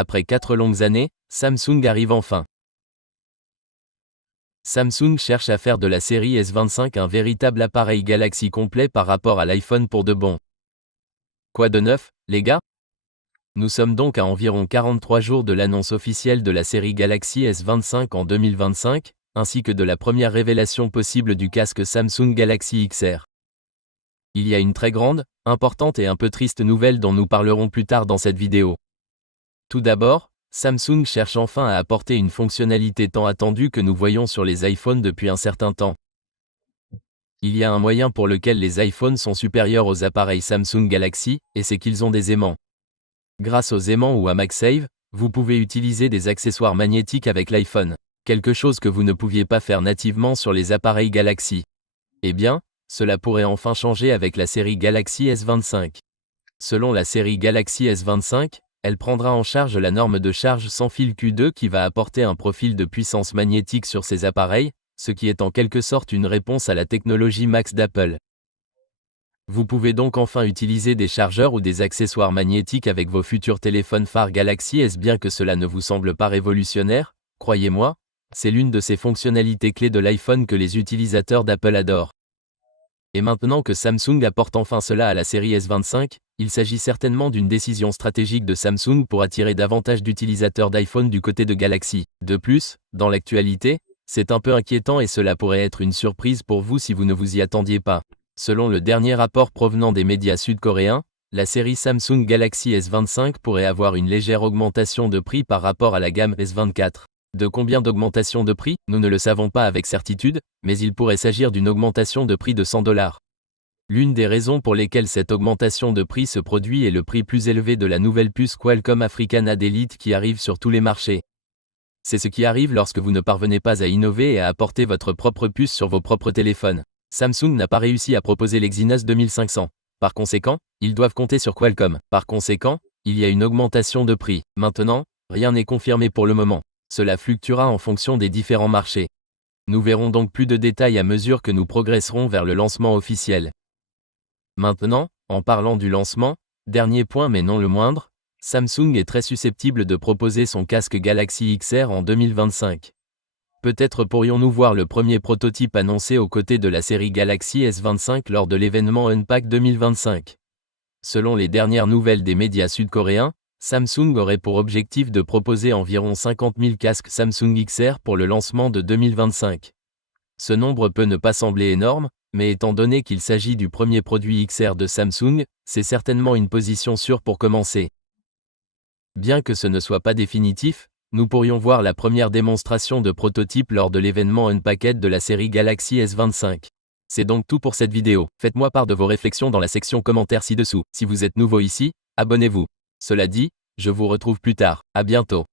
Après 4 longues années, Samsung arrive enfin. Samsung cherche à faire de la série S25 un véritable appareil Galaxy complet par rapport à l'iPhone pour de bon. Quoi de neuf, les gars? Nous sommes donc à environ 43 jours de l'annonce officielle de la série Galaxy S25 en 2025, ainsi que de la première révélation possible du casque Samsung Galaxy XR. Il y a une très grande, importante et un peu triste nouvelle dont nous parlerons plus tard dans cette vidéo. Tout d'abord, Samsung cherche enfin à apporter une fonctionnalité tant attendue que nous voyons sur les iPhones depuis un certain temps. Il y a un moyen pour lequel les iPhones sont supérieurs aux appareils Samsung Galaxy, et c'est qu'ils ont des aimants. Grâce aux aimants ou à MagSafe, vous pouvez utiliser des accessoires magnétiques avec l'iPhone, quelque chose que vous ne pouviez pas faire nativement sur les appareils Galaxy. Eh bien, cela pourrait enfin changer avec la série Galaxy S25. Selon la série Galaxy S25, elle prendra en charge la norme de charge sans fil Q2 qui va apporter un profil de puissance magnétique sur ces appareils, ce qui est en quelque sorte une réponse à la technologie Max d'Apple. Vous pouvez donc enfin utiliser des chargeurs ou des accessoires magnétiques avec vos futurs téléphones phares Galaxy S. Bien que cela ne vous semble pas révolutionnaire, croyez-moi, c'est l'une de ces fonctionnalités clés de l'iPhone que les utilisateurs d'Apple adorent. Et maintenant que Samsung apporte enfin cela à la série S25, il s'agit certainement d'une décision stratégique de Samsung pour attirer davantage d'utilisateurs d'iPhone du côté de Galaxy. De plus, dans l'actualité, c'est un peu inquiétant et cela pourrait être une surprise pour vous si vous ne vous y attendiez pas. Selon le dernier rapport provenant des médias sud-coréens, la série Samsung Galaxy S25 pourrait avoir une légère augmentation de prix par rapport à la gamme S24. De combien d'augmentation de prix? Nous ne le savons pas avec certitude, mais il pourrait s'agir d'une augmentation de prix de $100. L'une des raisons pour lesquelles cette augmentation de prix se produit est le prix plus élevé de la nouvelle puce Qualcomm African Ad Elite qui arrive sur tous les marchés. C'est ce qui arrive lorsque vous ne parvenez pas à innover et à apporter votre propre puce sur vos propres téléphones. Samsung n'a pas réussi à proposer l'Exynos 2500. Par conséquent, ils doivent compter sur Qualcomm. Par conséquent, il y a une augmentation de prix. Maintenant, rien n'est confirmé pour le moment. Cela fluctuera en fonction des différents marchés. Nous verrons donc plus de détails à mesure que nous progresserons vers le lancement officiel. Maintenant, en parlant du lancement, dernier point mais non le moindre, Samsung est très susceptible de proposer son casque Galaxy XR en 2025. Peut-être pourrions-nous voir le premier prototype annoncé aux côtés de la série Galaxy S25 lors de l'événement Unpacked 2025. Selon les dernières nouvelles des médias sud-coréens, Samsung aurait pour objectif de proposer environ 50 000 casques Samsung XR pour le lancement de 2025. Ce nombre peut ne pas sembler énorme, mais étant donné qu'il s'agit du premier produit XR de Samsung, c'est certainement une position sûre pour commencer. Bien que ce ne soit pas définitif, nous pourrions voir la première démonstration de prototype lors de l'événement Unpacked de la série Galaxy S25. C'est donc tout pour cette vidéo. Faites-moi part de vos réflexions dans la section commentaires ci-dessous. Si vous êtes nouveau ici, abonnez-vous. Cela dit, je vous retrouve plus tard. À bientôt.